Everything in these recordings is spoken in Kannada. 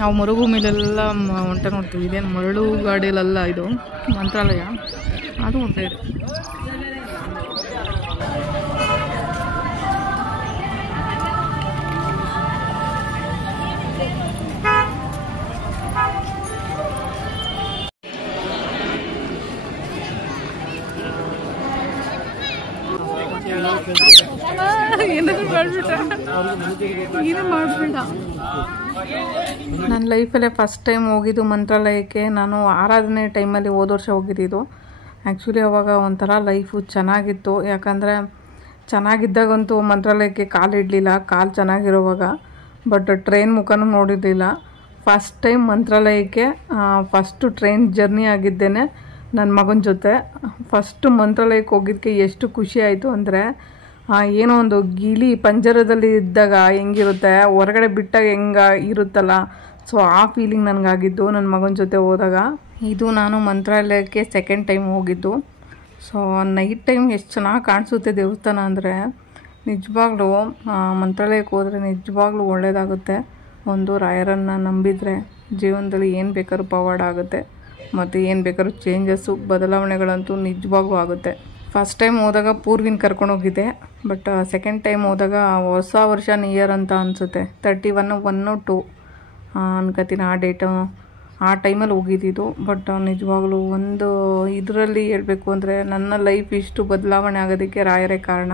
ನಾವು ಮರುಭೂಮಿಲೆಲ್ಲ ಹೊಂಟೆ ನೋಡ್ತೀವಿ. ಇದೇನು ಮರಳು ಗಾಡಿಯಲ್ಲ, ಇದು ಮಂತ್ರಾಲಯ. ಅದು ಹೊಂಟೆ ಇದೆ. ನನ್ನ ಲೈಫಲ್ಲೇ ಫಸ್ಟ್ ಟೈಮ್ ಹೋಗಿದ್ದು ಮಂತ್ರಾಲಯಕ್ಕೆ. ನಾನು ಆರಾಧನೆ ಟೈಮಲ್ಲಿ ಹೋದ ವರ್ಷ ಹೋಗಿದ್ದಿದ್ದು. ಆ್ಯಕ್ಚುಲಿ ಅವಾಗ ಒಂಥರ ಲೈಫು ಚೆನ್ನಾಗಿತ್ತು. ಯಾಕಂದರೆ ಚೆನ್ನಾಗಿದ್ದಾಗಂತೂ ಮಂತ್ರಾಲಯಕ್ಕೆ ಕಾಲಿಡಲಿಲ್ಲ, ಕಾಲು ಚೆನ್ನಾಗಿರೋವಾಗ. ಬಟ್ ಟ್ರೈನ್ ಮುಖನೂ ನೋಡಿರಲಿಲ್ಲ. ಫಸ್ಟ್ ಟೈಮ್ ಮಂತ್ರಾಲಯಕ್ಕೆ ಫಸ್ಟು ಟ್ರೈನ್ ಜರ್ನಿ ಆಗಿದ್ದೇನೆ ನನ್ನ ಮಗನ ಜೊತೆ. ಫಸ್ಟು ಮಂತ್ರಾಲಯಕ್ಕೆ ಹೋಗಿದ್ದಕ್ಕೆ ಎಷ್ಟು ಖುಷಿ ಆಯಿತು ಅಂದರೆ, ಏನೋ ಒಂದು ಗಿಳಿ ಪಂಜರದಲ್ಲಿ ಇದ್ದಾಗ ಹೆಂಗಿರುತ್ತೆ, ಹೊರಗಡೆ ಬಿಟ್ಟಾಗ ಹೆಂಗೆ ಇರುತ್ತಲ್ಲ, ಸೊ ಆ ಫೀಲಿಂಗ್ ನನಗಾಗಿದ್ದು ನನ್ನ ಮಗನ ಜೊತೆ ಹೋದಾಗ. ಇದು ನಾನು ಮಂತ್ರಾಲಯಕ್ಕೆ ಸೆಕೆಂಡ್ ಟೈಮ್ ಹೋಗಿದ್ದು. ಸೊ ನೈಟ್ ಟೈಮ್ ಎಷ್ಟು ಚೆನ್ನಾಗಿ ಕಾಣಿಸುತ್ತೆ ದೇವಸ್ಥಾನ ಅಂದರೆ, ನಿಜವಾಗ್ಲೂ ಮಂತ್ರಾಲಯಕ್ಕೆ ಹೋದರೆ ನಿಜವಾಗ್ಲೂ ಒಳ್ಳೆಯದಾಗುತ್ತೆ. ಒಂದು ರಾಯರನ್ನು ನಂಬಿದರೆ ಜೀವನದಲ್ಲಿ ಏನು ಬೇಕಾದ್ರೂ ಪವಾಡ ಆಗುತ್ತೆ, ಮತ್ತು ಏನು ಬೇಕಾದ್ರೂ ಚೇಂಜಸ್ಸು ಬದಲಾವಣೆಗಳಂತೂ ನಿಜವಾಗ್ಲೂ ಆಗುತ್ತೆ. ಫಸ್ಟ್ ಟೈಮ್ ಹೋದಾಗ ಪೂರ್ವಿನ ಕರ್ಕೊಂಡು ಹೋಗಿದ್ದೆ. ಬಟ್ ಸೆಕೆಂಡ್ ಟೈಮ್ ಹೋದಾಗ ಹೊಸ ವರ್ಷ ನಿಯರ್ ಅಂತ ಅನಿಸುತ್ತೆ, 31/1/2 ಅನ್ಕೋತೀನಿ ಆ ಡೇಟು. ಆ ಟೈಮಲ್ಲಿ ಹೋಗಿದ್ದಿದ್ದು. ಬಟ್ ನಿಜವಾಗ್ಲೂ ಒಂದು ಇದರಲ್ಲಿ ಹೇಳಬೇಕು ಅಂದರೆ, ನನ್ನ ಲೈಫ್ ಇಷ್ಟು ಬದಲಾವಣೆ ಆಗೋದಕ್ಕೆ ರಾಯರೇ ಕಾರಣ.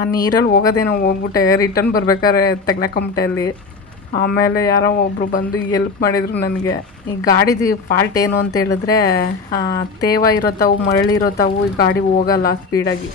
ಆ ನೀರಲ್ಲಿ ಹೋಗೋದೇನೋ ಹೋಗ್ಬಿಟ್ಟೆ, ರಿಟರ್ನ್ ಬರ್ಬೇಕಾದ್ರೆ ತೆಗ್ಲಾಕೊಂಬಿಟ್ಟೆ ಅಲ್ಲಿ. ಆಮೇಲೆ ಯಾರೋ ಒಬ್ಬರು ಬಂದು ಎಲ್ಪ್ ಮಾಡಿದರು ನನಗೆ. ಈ ಗಾಡಿದು ಫಾಲ್ಟ್ ಏನು ಅಂತ ಹೇಳಿದ್ರೆ, ತೇವ ಇರೋತಾವು, ಮರಳಿರೋತಾವು, ಈ ಗಾಡಿ ಹೋಗಲ್ಲ ಸ್ಪೀಡಾಗಿ.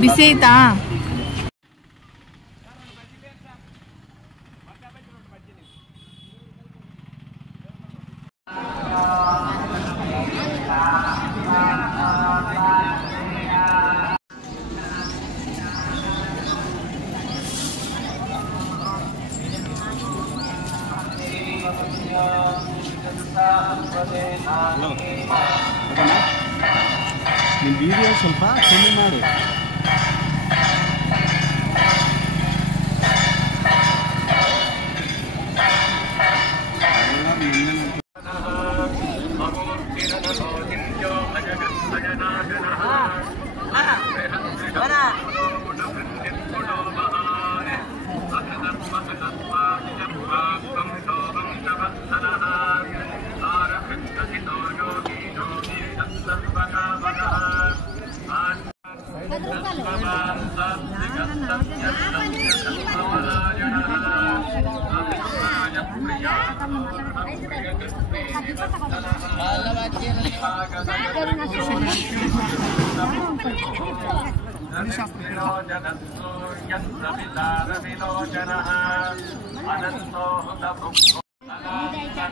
ಬಿಸಿ ಆಯ್ತಾ? ನಿನ್ನ ವಿಡಿಯೋ ಸ್ವಲ್ಪ ಕಮ್ಮಿ ಮಾಡು.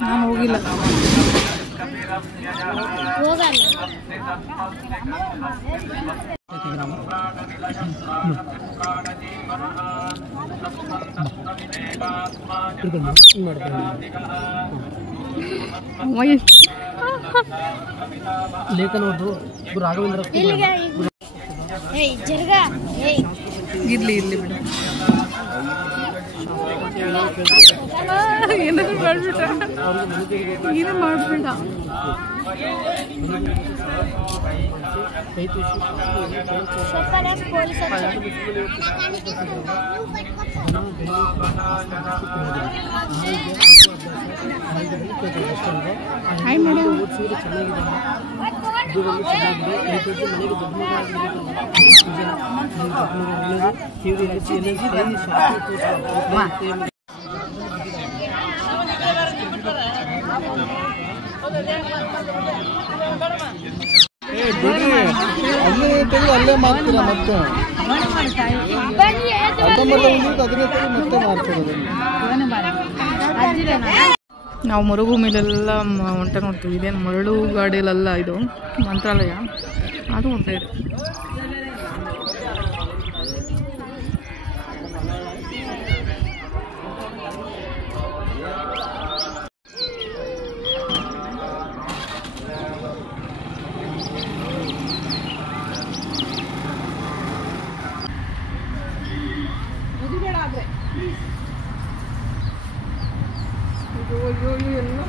ನಾನು ಹೋಗಿಲ್ಲ. ಲೇಖನ ರಾಘವೇಂದ್ರ ಇರ್ಲಿ ಇರ್ಲಿ ಬಿಡು. ಏನಾದ್ರು ಮಾಡ್ಬಿಟ್ಟ ಏನು ಮಾಡ್ಬೇಡ. Hi madam. ಅಲ್ಲೇ ಮಾಡ್ತೀರಾ ಮತ್ತೆ ಮತ್ತೆ ಮಾಡ್ತಿರೋದು. ನಾವು ಮರುಗು ಮೇಲೆಲ್ಲ ಹೊಂಟ ನೋಡ್ತೀವಿ. ಇದೇನು ಮರಳು ಗಾಡಿಯಲ್ಲೆಲ್ಲ ಇದು ಮಂತ್ರಾಲಯ, ಅದು ಒಂದು ಸೈಡ್. ಅಯ್ಯೋ ಎಲ್ಲ